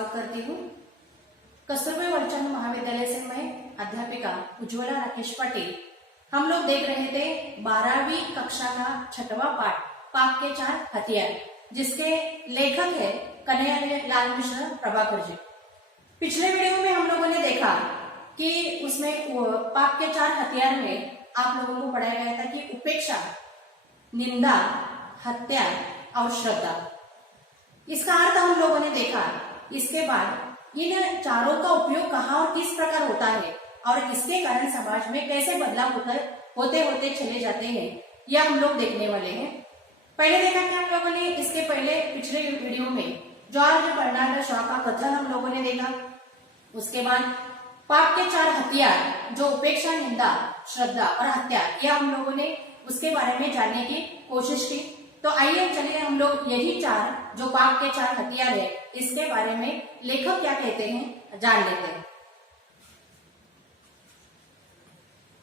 स्वागत करती हूँ। कस्तूरबा वलचंद महाविद्यालय से मैं अध्यापिका उज्ज्वला राकेश पाटिल। हम लोग देख रहे थे 12वीं कक्षा का 6वां पाठ पाप के 4 हथियार, जिसके लेखक है कन्हैयालाल मिश्र प्रभाकर जी। पिछले वीडियो में हम लोगों ने देखा कि उसमें पाप के 4 हथियार में आप लोगों को पढ़ाया गया था कि उपेक्षा, निंदा, हत्या और श्रद्धा। इसका अर्थ हम लोगों ने देखा। इसके बाद इन चारों का उपयोग कहाँ और किस प्रकार होता है और इसके कारण समाज में कैसे बदलाव होते होते चले जाते हैं, यह हम लोग देखने वाले हैं। पहले देखा कि हम लोगों ने इसके पहले पिछले वीडियो में जॉर्ज बर्नार्ड शॉ का कथन हम लोगों ने देखा। उसके बाद पाप के 4 हथियार जो उपेक्षा, निंदा, श्रद्धा और हत्या, यह हम लोगों ने उसके बारे में जानने की कोशिश की। तो आइए चलिए हम लोग यही 4 जो पाप के 4 हथियार है, इसके बारे में लेखक क्या कहते हैं जान लेते हैं।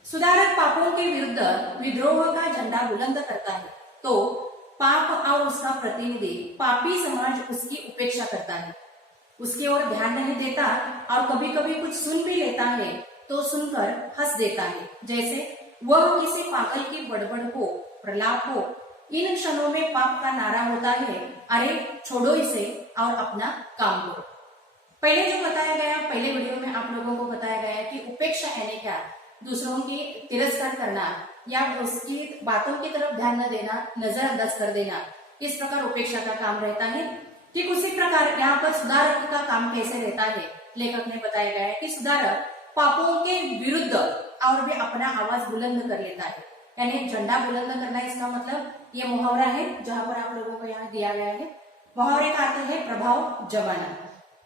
सुधारक पापों के विरुद्ध विद्रोह का झंडा बुलंद करता है तो पाप और उसका प्रतिनिधि पापी समाज उसकी उपेक्षा करता है, उसकी ओर ध्यान नहीं देता और कभी कभी कुछ सुन भी लेता है तो सुनकर हंस देता है, जैसे वह किसी पागल की बड़बड़ हो, प्रलाप हो। इन क्षणों में पाप का नारा होता है, अरे छोड़ो इसे और अपना काम करो। पहले जो बताया गया, पहले वीडियो में आप लोगों को बताया गया कि उपेक्षा यानी क्या, दूसरों की तिरस्कार करना या उसकी बातों की तरफ ध्यान न देना, नजरअंदाज कर देना, इस प्रकार उपेक्षा का काम रहता है। ठीक उसी प्रकार यहाँ पर सुधारक का काम कैसे रहता है, लेखक ने बताया गया है कि सुधारक पापों के विरुद्ध और भी अपना आवाज बुलंद कर लेता है, यानी झंडा बुलंद करना। इसका मतलब ये मुहावरा है जहां पर आप लोगों को यहाँ दिया गया है। मुहावरे का अर्थ है प्रभाव जमाना।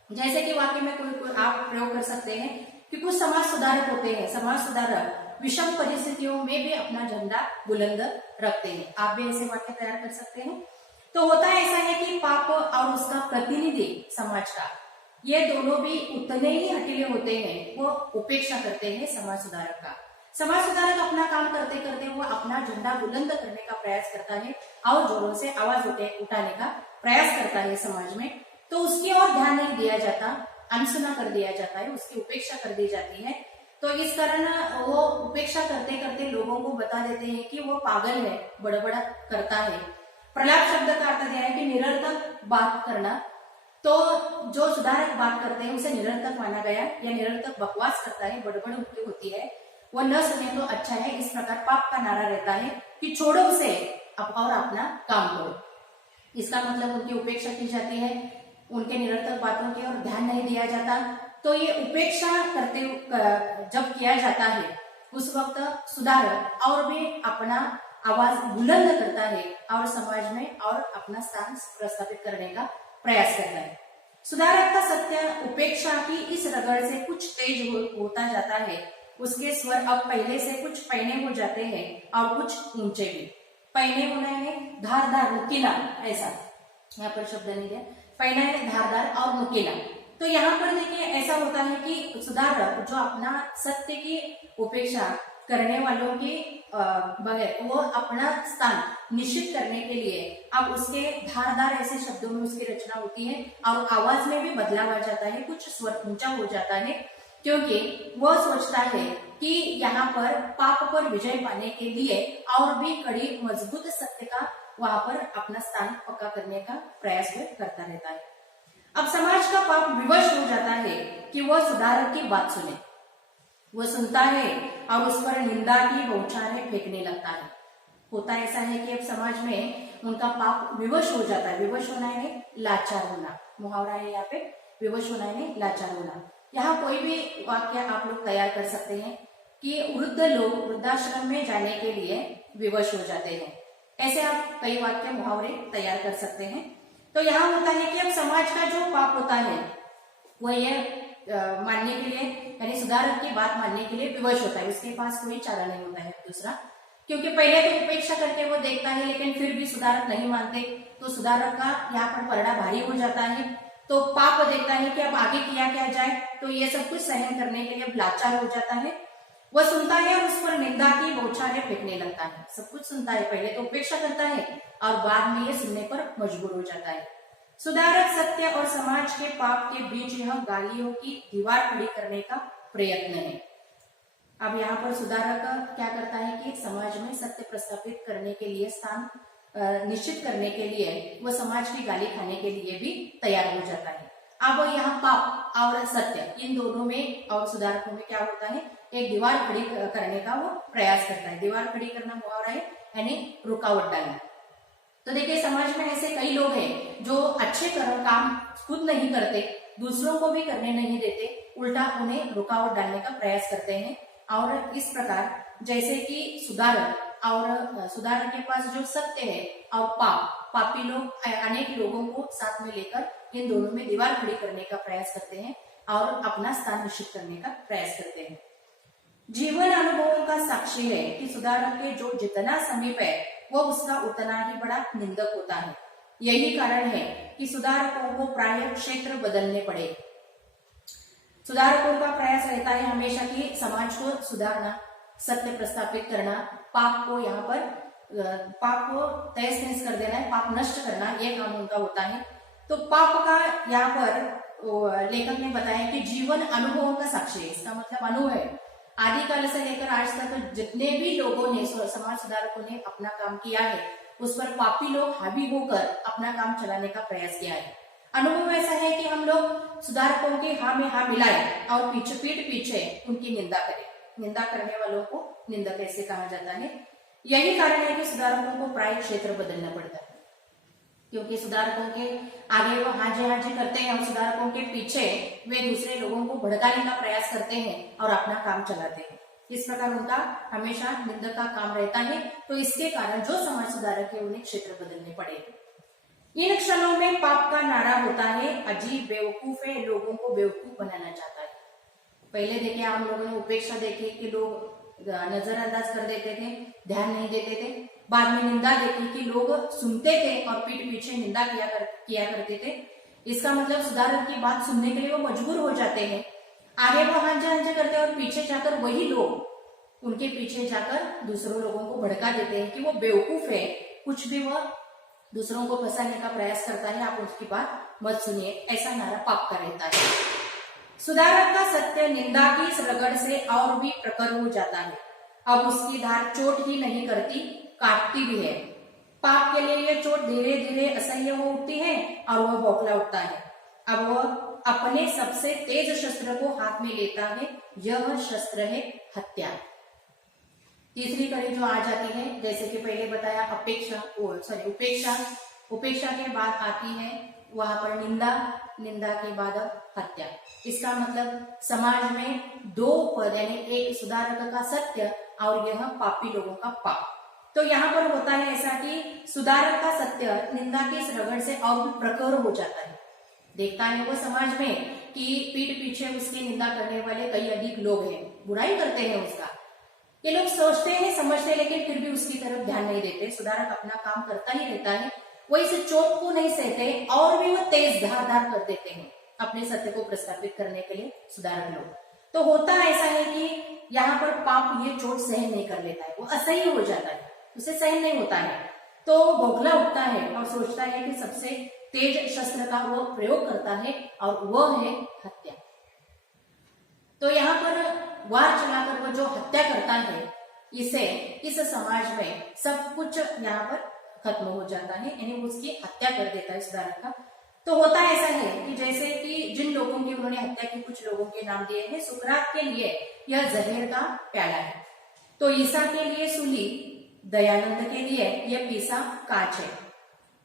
जैसे कि वाक्य में कोई आप प्रयोग कर सकते हैं कि कुछ समाज सुधारक होते हैं, समाज सुधारक विषम परिस्थितियों में भी अपना झंडा बुलंद रखते हैं। आप भी ऐसे वाक्य तैयार कर सकते हैं। तो होता ऐसा है कि पाप और उसका प्रतिनिधि समाज का, ये दोनों भी उतने ही हठीले होते हैं, वो उपेक्षा करते हैं समाज सुधारक का। समाज सुधारक अपना काम करते करते वो अपना झंडा बुलंद करने का प्रयास करता है और जोरों से आवाज उठाने का प्रयास करता है समाज में, तो उसकी ओर ध्यान नहीं दिया जाता, अनसुना कर दिया जाता है, उसकी उपेक्षा कर दी जाती है। तो इस कारण वो उपेक्षा करते करते लोगों को बता देते हैं कि वो पागल है, बड़बड़ा करता है। प्रलाप शब्द का अर्थ दिया है कि निरर्थक बात करना। तो जो सुधारक बात करते हैं उसे निरर्थक माना गया या निरर्थक बकवास करता है, बड़बड़ होती है, वो न सुने तो अच्छा है। इस प्रकार पाप का नारा रहता है कि छोड़ो उसे और अपना काम करो। इसका मतलब उनकी उपेक्षा की जाती है, उनके निरर्थक बातों की ओर ध्यान नहीं दिया जाता। तो ये उपेक्षा करते जब किया जाता है उस वक्त सुधारक और भी अपना आवाज बुलंद करता है और समाज में और अपना स्थान प्रस्थापित करने का प्रयास करता है। सुधारक का सत्य उपेक्षा की इस रगड़ से कुछ तेज होता जाता है। उसके स्वर अब पहले से कुछ पैने हो जाते हैं और कुछ ऊंचे भी। पैने होना है धारदार, नुकीला, ऐसा यहाँ पर शब्द नहीं है। पैना है धारदार और नुकीला। तो यहाँ पर देखिए ऐसा होता है कि सुधारक जो अपना सत्य की उपेक्षा करने वालों के बगैर वो अपना स्थान निश्चित करने के लिए अब उसके धारदार ऐसे शब्दों में उसकी रचना होती है और आवाज में भी बदलाव आ जाता है, कुछ स्वर ऊंचा हो जाता है, क्योंकि वह सोचता है कि यहाँ पर पाप पर विजय पाने के लिए और भी कड़ी मजबूत सत्य का वहां पर अपना स्थान पक्का करने का प्रयास वह करता रहता है। अब समाज का पाप विवश हो जाता है कि वह सुधारक की बात सुने। वह सुनता है और उस पर निंदा की बौछारें फेंकने लगता है। होता ऐसा है कि अब समाज में उनका पाप विवश हो जाता है। विवश होना है लाचार होना, मुहावरा है यहाँ पे, विवश होना है लाचार होना। यहाँ कोई भी वाक्य आप लोग तैयार कर सकते हैं कि वृद्ध लोग वृद्धाश्रम में जाने के लिए विवश हो जाते हैं। ऐसे आप कई वाक्य मुहावरे तैयार कर सकते हैं। तो यहाँ होता है कि अब समाज का जो पाप होता है वह यह मानने के लिए, यानी सुधारक की बात मानने के लिए विवश होता है। उसके पास कोई चारा नहीं होता है दूसरा, क्योंकि पहले तो उपेक्षा करके वो देखता है लेकिन फिर भी सुधारक नहीं मानते, तो सुधारक का यहाँ पर पलड़ा भारी हो जाता है। तो पाप देखता है कि अब आगे किया क्या जाए, तो ये सब कुछ सहन करने के लिए लाचार हो जाता है। वह सुनता है और उस पर निंदा की बौछारें फेंकने लगता है। सब कुछ सुनता है, पहले तो उपेक्षा करता है और बाद में ये सुनने पर मजबूर हो जाता है। सुधारक सत्य और समाज के पाप के बीच यह गालियों की दीवार खड़ी करने का प्रयत्न है। अब यहाँ पर सुधारक क्या करता है कि समाज में सत्य प्रस्थापित करने के लिए, स्थान निश्चित करने के लिए, वह समाज की गाली खाने के लिए भी तैयार हो जाता है। अब यहाँ पाप और सत्य, इन दोनों में और सुधारकों में क्या होता है, एक दीवार खड़ी करने का वो प्रयास करता है। दीवार खड़ी करना मुहावरा है, यानी रुकावट डालना। तो देखिए, समाज में ऐसे कई लोग हैं जो अच्छे काम खुद नहीं करते, दूसरों को भी करने नहीं देते, उल्टा उन्हें रुकावट डालने का प्रयास करते हैं। और इस प्रकार जैसे कि सुधारक के पास जो सत्य है और पापी लोग अनेक लोगों को साथ में लेकर इन दोनों में दीवार खड़ी करने का प्रयास करते हैं और अपना स्थान निश्चित करने का प्रयास करते हैं। जीवन अनुभवों का साक्षी है कि सुधारक के जो जितना समीप है वो उसका उतना ही बड़ा निंदक होता है। यही कारण है कि सुधारकों को प्राय क्षेत्र बदलने पड़े। सुधारकों का प्रयास रहता है हमेशा कि समाज को सुधारना, सत्य प्रस्थापित करना, पाप को तहस नहस कर देना है, पाप नष्ट करना, यह काम उनका होता है। तो पाप का यहाँ पर लेखक ने बताया कि जीवन अनुभवों का साक्षी है। इसका मतलब अनुभव है। आदिकाल से लेकर आज तक जितने भी लोगों ने, समाज सुधारकों ने अपना काम किया है, उस पर पापी लोग हावी होकर अपना काम चलाने का प्रयास किया है। अनुभव ऐसा है कि हम लोग सुधारकों के हाँ में हाँ मिलाए और पीठ पीछे उनकी निंदा करें। निंदा करने वालों को निंदक ऐसे कहा जाता है। यही कारण है कि सुधारकों को प्राय क्षेत्र बदलना पड़ता है, क्योंकि सुधारकों के आगे वो हाजी करते हैं और सुधारकों के पीछे वे दूसरे लोगों को भड़काने का प्रयास करते हैं और अपना काम चलाते हैं। इस प्रकार उनका हमेशा निंदक का काम रहता है। तो इसके कारण जो समाज सुधारक है उन्हें क्षेत्र बदलने पड़ेंगे। इन क्षणों में पाप का नारा होता है, अजीब बेवकूफ है, लोगों को बेवकूफ बनाना चाहता है। पहले देखे हम लोगों ने उपेक्षा देखी कि लोग नजरअंदाज कर देते थे, ध्यान नहीं देते थे। बाद में निंदा देखी कि लोग सुनते थे और पीठ पीछे निंदा किया करते थे। इसका मतलब सुधारक की बात सुनने के लिए वो मजबूर हो जाते हैं। आगे वो हांजा करते हैं और पीछे जाकर वही लोग उनके पीछे जाकर दूसरों लोगों को भड़का देते हैं कि वो बेवकूफ है, कुछ भी वह दूसरों को फंसाने का प्रयास करता है, आप उसकी बात मत सुनिए। ऐसा नारा पाप का रहता है। सुधारक का सत्य निंदा की रगड़ से और भी प्रखर हो जाता है। अब उसकी धार चोट ही नहीं करती, काटती भी है। पाप के लिए यह चोट धीरे धीरे असह्य हो उठती है और वह बौखला उठता है। अब वह अपने सबसे तेज शस्त्र को हाथ में लेता है। यह शस्त्र है हत्या। तीसरी कड़ी जो आ जाती है, जैसे कि पहले बताया उपेक्षा के बाद आती है वहां पर निंदा के बाद हत्या। इसका मतलब समाज में दो पद, यानी एक सुधारक का सत्य और यह पापी लोगों का पाप। तो यहाँ पर होता है ऐसा कि सुधारक का सत्य निंदा की इस रगड़ से और भी प्रखर हो जाता है। देखता है वो समाज में कि पीठ पीछे उसकी निंदा करने वाले कई अधिक लोग हैं, बुराई करते हैं उसका। ये लोग सोचते हैं, समझते हैं, लेकिन फिर भी उसकी तरफ ध्यान नहीं देते। सुधारक अपना काम करता ही रहता है, वो इस चोट को नहीं सहते और भी वो तेज धार कर देते हैं अपने सत्य को प्रस्थापित करने के लिए सुधारक लोग। तो होता ऐसा है कि यहाँ पर पाप ये चोट सहन नहीं कर लेता है, वो असह्य हो जाता है, उसे सहन नहीं होता है, तो बौखला उठता है और सोचता है कि सबसे तेज शस्त्र का वो प्रयोग करता है और वह है हत्या। तो यहाँ पर वार चलाकर वो जो हत्या करता है, इसे इस समाज में सब कुछ यहाँ पर खत्म हो जाता है, यानी उसकी हत्या कर देता है सुधारक का। तो होता ऐसा है कि जैसे कि जिन लोगों की उन्होंने हत्या की, कुछ लोगों के नाम दिए हैं। सुकरात के लिए यह जहर का प्याला है, तो ईसा के लिए सूली, दयानंद के लिए यह पीसा कांच है।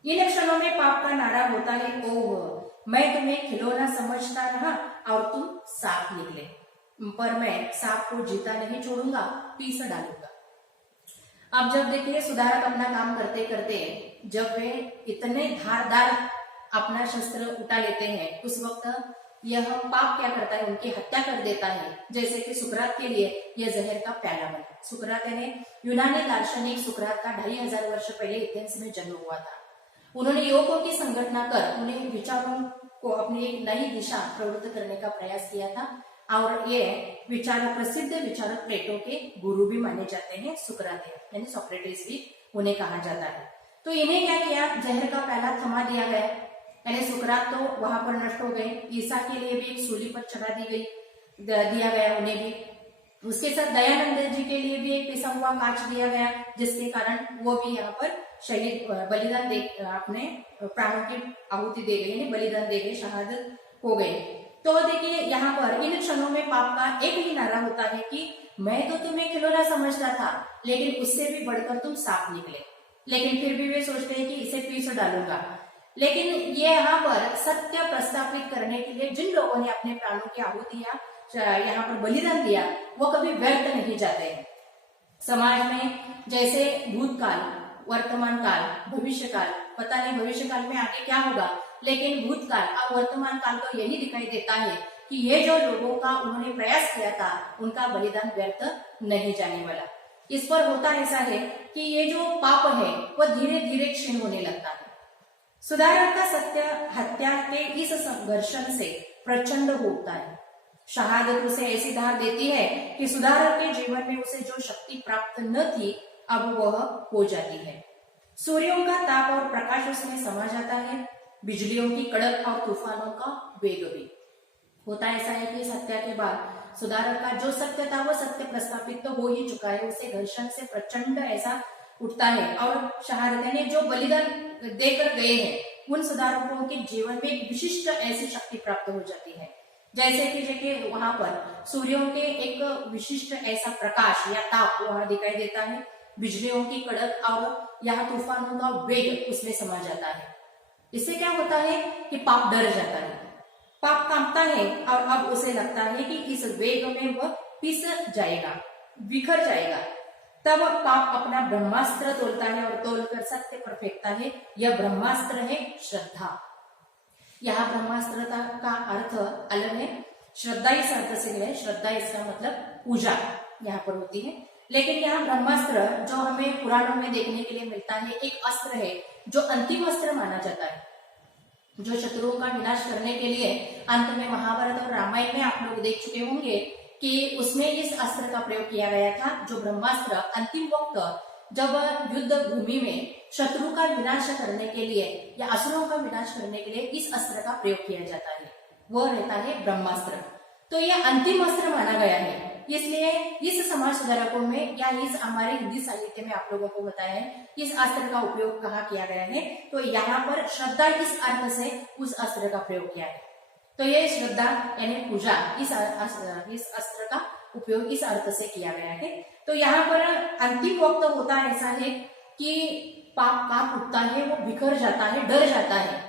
इन क्षणों में पाप का नारा होता है, ओह मैं तुम्हें खिलौना समझता रहा और तुम सांप निकले, पर मैं सांप को जीता नहीं छोड़ूंगा, पीस डालूंगा। अब जब देखिए सुधारक अपना काम करते करते जब वे इतने धारदार अपना शस्त्र उठा लेते हैं, उस वक्त यह पाप क्या करता है, उनकी हत्या कर देता है। जैसे कि सुकरात के लिए यह जहर का प्याला बना। सुकरात यानी यूनानी दार्शनिक सुकरात का 2500 वर्ष पहले एथेंस में जन्म हुआ था। उन्होंने युवकों की संगठना कर उन्हें विचारों को अपनी एक नई दिशा प्रवृत्त करने का प्रयास किया था और ये प्रसिद्ध विचारक प्लेटो के गुरु भी माने जाते हैं। सुकरात यानी सोक्रेटिस भी उन्हें कहा जाता है। तो इन्हें क्या किया, जहर का प्याला थमा दिया गया। यानी सुकरात तो वहां पर नष्ट हो गए, ईसा के लिए भी एक सूली पर चढ़ा दिया गया उन्हें भी। उसके साथ दयानंद जी के लिए भी एक पिसा हुआ कांच दिया गया, जिसके कारण वो भी यहाँ पर शहीद बलिदान दे अपने प्राणों की आहुति दे गए, यानी बलिदान दे गए, शहादत हो गए। तो देखिए यहाँ पर इन क्षणों में पाप का एक ही नारा होता है कि मैं तो तुम्हें खिलौना समझता था, लेकिन उससे भी बढ़कर तुम सांप निकले। लेकिन फिर भी वे सोचते हैं कि इसे पीस डालूंगा। लेकिन ये यहाँ पर सत्य प्रस्थापित करने के लिए जिन लोगों ने अपने प्राणों की आहुतियां यहाँ पर बलिदान दिया, वो कभी व्यर्थ नहीं जाते हैं। समाज में जैसे भूतकाल, वर्तमान काल, भविष्य काल, पता नहीं भविष्य काल में आगे क्या होगा, लेकिन भूतकाल और वर्तमान काल तो यही दिखाई देता है कि ये जो लोगों का उन्होंने प्रयास किया था, उनका बलिदान व्यर्थ नहीं जाने वाला। इस पर होता ऐसा है कि ये जो पाप है वह धीरे धीरे क्षीण होने लगता है। सुधारक का सत्य हत्या के इस संघर्षण से प्रचंड होता है। शहादत उसे ऐसी धार देती है कि सुधारक के जीवन में उसे जो शक्ति प्राप्त न थी, अब वह हो जाती है। सूर्यों का ताप और प्रकाश उसमें समा जाता है, बिजलियों की कड़क और तूफानों का वेग भी। होता ऐसा है कि इस हत्या के बाद सुधारक का जो सत्य था वह सत्य प्रस्थापित तो हो ही चुका है, उसे घर्षण से प्रचंड ऐसा उठता है और शहादत ने जो बलिदान देकर गए हैं उन सुधारकों के जीवन में एक विशिष्ट ऐसी शक्ति प्राप्त हो जाती है। जैसे कि देखिए वहां पर सूर्यों के एक विशिष्ट ऐसा प्रकाश या ताप वहां दिखाई देता है, बिजलियों की कड़क और यहाँ तूफानों का वेग उसमें समा जाता है। इससे क्या होता है कि पाप डर जाता है, पाप कांपता है और अब उसे लगता है कि इस वेग में वह पिस जाएगा, बिखर जाएगा। तब पाप अपना ब्रह्मास्त्र तोलता है और तोलकर सत्य पर फेंकता है। यह ब्रह्मास्त्र है श्रद्धा। यहाँ ब्रह्मास्त्र का अर्थ अलग है, श्रद्धा इस अर्थ से है, श्रद्धा इसका मतलब पूजा यहाँ पर होती है। लेकिन यहाँ ब्रह्मास्त्र जो हमें पुराणों में देखने के लिए मिलता है, एक अस्त्र है जो अंतिम अस्त्र माना जाता है, जो शत्रुओं का विनाश करने के लिए अंत में महाभारत और रामायण में आप लोग देख चुके होंगे कि उसमें इस अस्त्र का प्रयोग किया गया था। जो ब्रह्मास्त्र अंतिम वक्त जब युद्ध भूमि में शत्रु का विनाश करने के लिए या असुरों का विनाश करने के लिए इस अस्त्र का प्रयोग किया जाता है, वह रहता है ब्रह्मास्त्र। तो यह अंतिम अस्त्र माना गया है, इसलिए इस समाज सुधारकों में या इस हमारे हिंदी साहित्य में आप लोगों को बताया है इस अस्त्र का उपयोग कहाँ किया गया है। तो यहाँ पर श्रद्धा इस अर्थ से उस अस्त्र का प्रयोग किया है। तो ये श्रद्धा यानी पूजा इस अस्त्र का उपयोग इस अर्थ से किया गया है। तो यहाँ पर अंतिम वक्त होता ऐसा है कि पाप कांप उठता है, वो बिखर जाता है, डर जाता है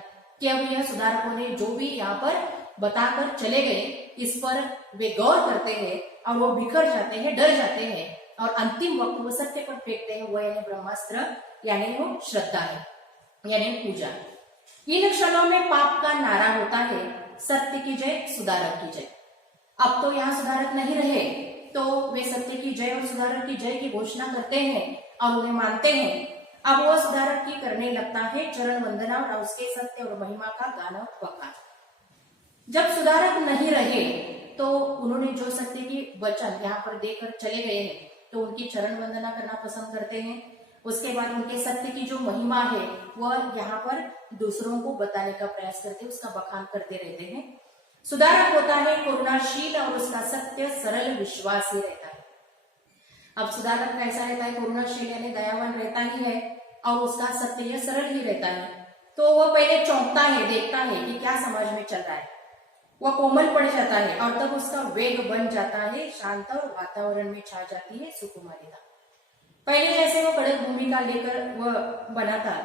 कि अब यह सुधारकों ने जो भी यहाँ पर बताकर चले गए इस पर वे गौर करते हैं और वो बिखर जाते हैं, डर जाते हैं और अंतिम वक्त वो सत्य पर फेंकते हैं, वो यानी ब्रह्मास्त्र यानी वो श्रद्धा है यानी पूजा। इन क्षणों में पाप का नारा होता है सत्य की जय, सुधारक की जय। अब तो यहाँ सुधारक नहीं रहे, तो वे सत्य की जय और सुधारक की जय की घोषणा करते हैं और उन्हें मानते हैं। अब वो सुधारक की करने लगता है चरण वंदना और उसके सत्य और महिमा का गान और बखान। जब सुधारक नहीं रहे तो उन्होंने जो सत्य की वचन यहाँ पर देकर चले गए हैं तो उनकी चरण वंदना करना पसंद करते हैं। उसके बाद उनके सत्य की जो महिमा है वह यहाँ पर दूसरों को बताने का प्रयास करते हैं, उसका बखान करते रहते हैं। सुधारक होता है करुणाशील और उसका सत्य सरल विश्वासी रहता है। अब सुधारक कैसा रहता है? करुणाशील यानी दयावान रहता ही है और उसका सत्य यह सरल ही रहता है। तो वह पहले चौंकता है, देखता है कि क्या समाज में चल रहा है, वह कोमल पड़ जाता है और तब उसका वेग बन जाता है शांत और वातावरण में छा जाती है सुकुमारिता। पहले जैसे वो कड़क भूमिका लेकर वह बना था,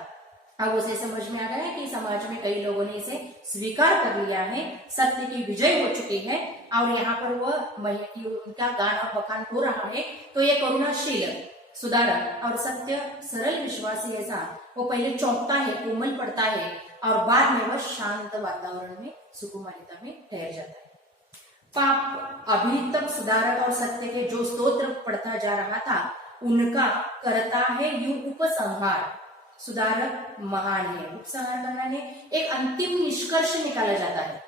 अब उसे समझ में आ गया है कि समाज में कई लोगों ने इसे स्वीकार कर लिया है, सत्य की विजय हो चुकी है और यहाँ पर वह उनका गान और बखान हो रहा है। तो ये करुणाशील सुधारक और सत्य सरल विश्वासी ऐसा वो पहले चौंकता है, कोमल पड़ता है और बाद में वह शांत वातावरण में सुकुमारिता में ठहर जाता है। पाप अभी तक सुधारक और सत्य के जो स्तोत्र पढ़ता जा रहा था उनका करता है यूं उपसंहार। सुधारक महान है, उपसंहार करना है, एक अंतिम निष्कर्ष निकाला जाता है।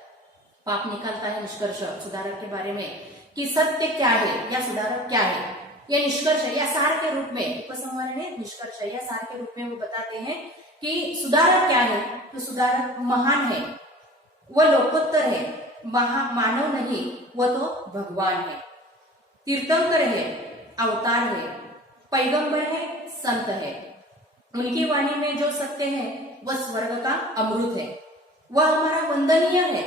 पाप निकालता है निष्कर्ष सुधारक के बारे में कि सत्य क्या है या सुधारक क्या है, यह निष्कर्ष या सार के रूप में, उपसंहार है निष्कर्ष या सार के रूप में वो बताते हैं कि सुधारक क्या है, तो सुधारक महान है, वह लोकोत्तर है, मानव नहीं, वह तो भगवान है, तीर्थंकर है, अवतार है, पैगंबर है, संत है। उनकी वाणी में जो सत्य है वह स्वर्ग का अमृत है, वह हमारा वंदनीय है,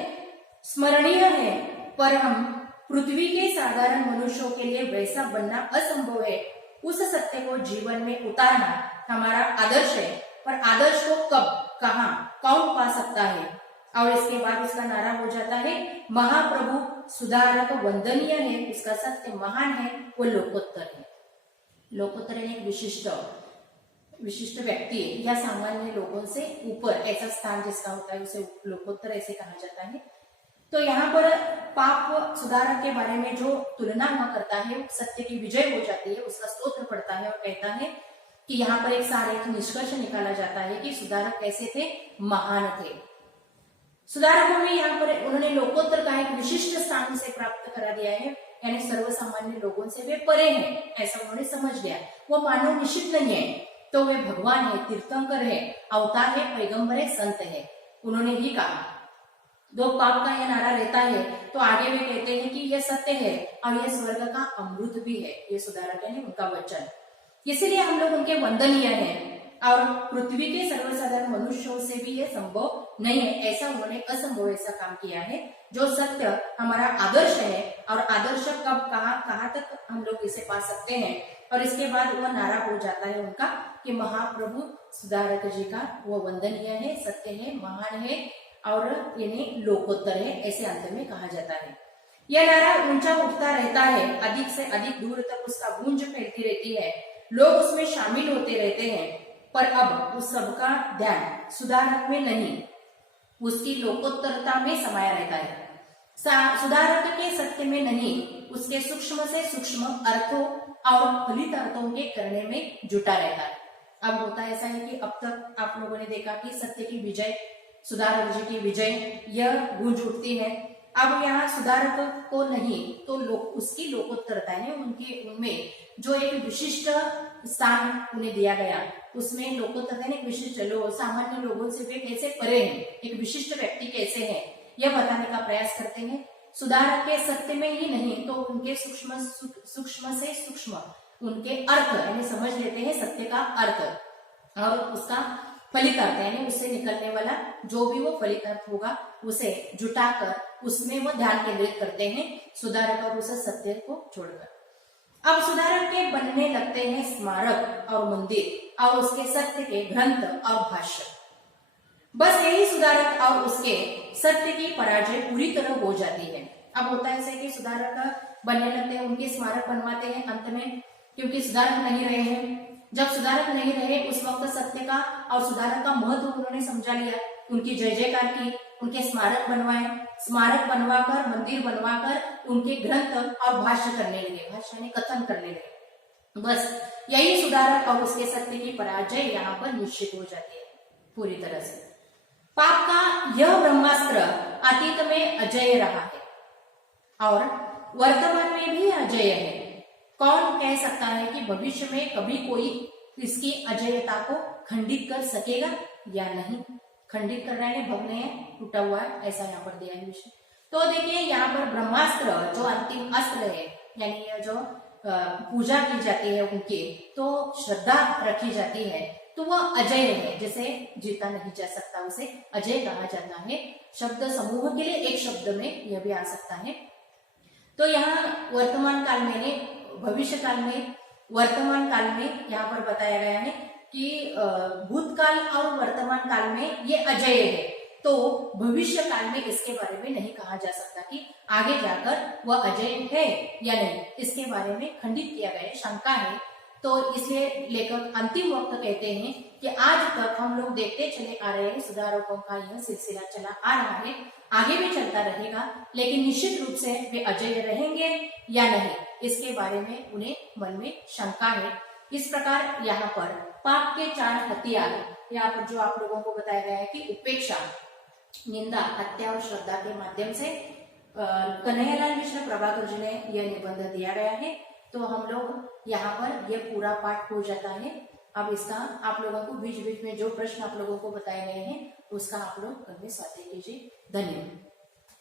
स्मरणीय है, पर हम पृथ्वी के साधारण मनुष्यों के लिए वैसा बनना असंभव है। उस सत्य को जीवन में उतारना हमारा आदर्श है, पर आदर्श को कब, कहां, कौन पा सकता है? और इसके बाद उसका नारा हो जाता है, महाप्रभु सुधारक वंदनीय है, उसका सत्य महान है, वो लोकोत्तर है। लोकोत्तर एक विशिष्ट व्यक्ति या सामान्य लोगों से ऊपर ऐसा स्थान जिसका होता है उसे लोकोत्तर ऐसे कहा जाता है। तो यहाँ पर पाप सुधारक के बारे में जो तुलना हुआ करता है, सत्य की विजय हो जाती है, उसका स्तोत्र पढ़ता है और कहता है कि यहाँ पर एक सारा एक निष्कर्ष निकाला जाता है कि सुधारक कैसे थे, महान थे। सुधारकों में यहाँ पर उन्होंने लोकोत्तर का एक विशिष्ट स्थान से प्राप्त करा दिया है, यानी सर्वसामान्य लोगों से वे परे हैं, ऐसा उन्होंने समझ लिया। वो मानव निश्चित नहीं है, तो वे भगवान है, तीर्थंकर है, अवतार है, पैगंबर है, संत है। उन्होंने ही कहा, दो पाप का यह नारा रहता है, तो आगे वे कहते हैं कि यह सत्य है और यह स्वर्ग का अमृत भी है। ये सुधारक है उनका वचन, इसीलिए हम लोग उनके वंदनीय हैं और पृथ्वी के सर्वसाधारण मनुष्यों से भी यह संभव नहीं है, ऐसा उन्होंने असंभव ऐसा काम किया है। जो सत्य हमारा आदर्श है और आदर्श कब कहाँ तक हम लोग इसे पा सकते हैं, और इसके बाद वह नारा हो जाता है उनका कि महाप्रभु सुधारक जी का वो वंदनीय है, सत्य है, महान है और इन्हें लोकोत्तर है, ऐसे अंत में कहा जाता है। यह नारा ऊंचा उठता रहता है, अधिक से अधिक दूर तक उसका गूंज फैलती रहती है, लोग उसमें शामिल होते रहते हैं, पर अब उस सबका ध्यान सुधारक में नहीं, उसकी लोकोत्तरता में समाया रहता है। सुधारक के सत्य में नहीं, उसके सूक्ष्म से सूक्ष्म अर्थों और फलित अर्थों के करने में जुटा रहता है। अब होता ऐसा है कि अब तक आप लोगों ने देखा कि सत्य की विजय, सुधारक जी की विजय, यह गूंज उठती है। अब यहाँ सुधारक को नहीं, तो उसकी लोकोत्तरता है, उनमें जो एक विशिष्ट स्थान उन्हें दिया गया, उसमें लोकोत्तरता एक विशिष्ट सामान्य लोगों से वे कैसे परे हैं, एक विशिष्ट व्यक्ति कैसे है, यह बताने का प्रयास करते हैं। सुधारक के सत्य में ही नहीं, तो उनके सूक्ष्म से सूक्ष्म उनके अर्थ यानी समझ लेते हैं सत्य का अर्थ और उसका फलित अर्थ, यानी उससे निकलने वाला जो भी वो फलित अर्थ होगा उसे जुटाकर उसमें वो ध्यान केंद्रित करते हैं, सुधारक और उस सत्य को छोड़कर। अब सुधारक के बनने लगते हैं स्मारक और मंदिर और उसके सत्य के ग्रंथ और भाष्य। बस यही सुधारक और उसके सत्य की पराजय पूरी तरह हो जाती है। अब होता है कि सुधारक बनने लगते हैं, उनके स्मारक बनवाते हैं अंत में, क्योंकि सुधारक नहीं रहे हैं। जब सुधारक नहीं रहे उस वक्त सत्य का और सुधारक का महत्व उन्होंने समझा लिया, उनकी जय जयकार की, उनके स्मारक बनवाए, स्मारक बनवाकर, मंदिर बनवाकर उनके ग्रंथ और भाष्य करने लगे, भाष्य यानी कथन करने लगे। बस यही सुधारक और उसके सत्य की पराजय यहाँ पर निश्चित हो जाती है पूरी तरह से। पाप का यह ब्रह्मास्त्र अतीत में अजय रहा है और वर्तमान में भी अजय है। कौन कह सकता है कि भविष्य में कभी कोई इसकी अजयता को खंडित कर सकेगा या नहीं? खंडित कर रहे हैं, भग्न है, टूटा हुआ है, ऐसा यहाँ पर दिया है विषय। तो देखिए यहाँ पर ब्रह्मास्त्र जो अंतिम अस्त्र है, यानी जो पूजा की जाती है उनकी, तो श्रद्धा रखी जाती है, तो वह अजय है, जिसे जीता नहीं जा सकता, उसे अजय कहा जाता है। शब्द समूह के लिए एक शब्द में यह भी आ सकता है। तो यहाँ वर्तमान काल में, भविष्य काल में, वर्तमान काल में यहाँ पर बताया गया है कि भूतकाल और वर्तमान काल में ये अजय है, तो भविष्य काल में इसके बारे में नहीं कहा जा सकता कि आगे जाकर वह अजय है या नहीं, इसके बारे में खंडित किया गया है, शंका है। तो इसलिए लेखक अंतिम वक्त कहते हैं कि आज तक हम लोग देखते चले आ रहे हैं, सुधारकों का यह सिलसिला चला आ रहा है, आगे भी चलता रहेगा, लेकिन निश्चित रूप से वे अजय रहेंगे या नहीं, इसके बारे में उन्हें मन में शंका है। इस प्रकार यहाँ पर पाप के 4 हथियार यहाँ पर जो आप लोगों को बताया गया है कि उपेक्षा, निंदा, हत्या और श्रद्धा के माध्यम से कन्हैयालाल मिश्र प्रभाकर जी ने यह निबंध दिया गया है। तो हम लोग यहाँ पर यह पूरा पाठ हो जाता है। अब इसका आप लोगों को बीच बीच में जो प्रश्न आप लोगों को बताए गए हैं उसका आप लोग कल में स्वाध्याय कीजिए। धन्यवाद।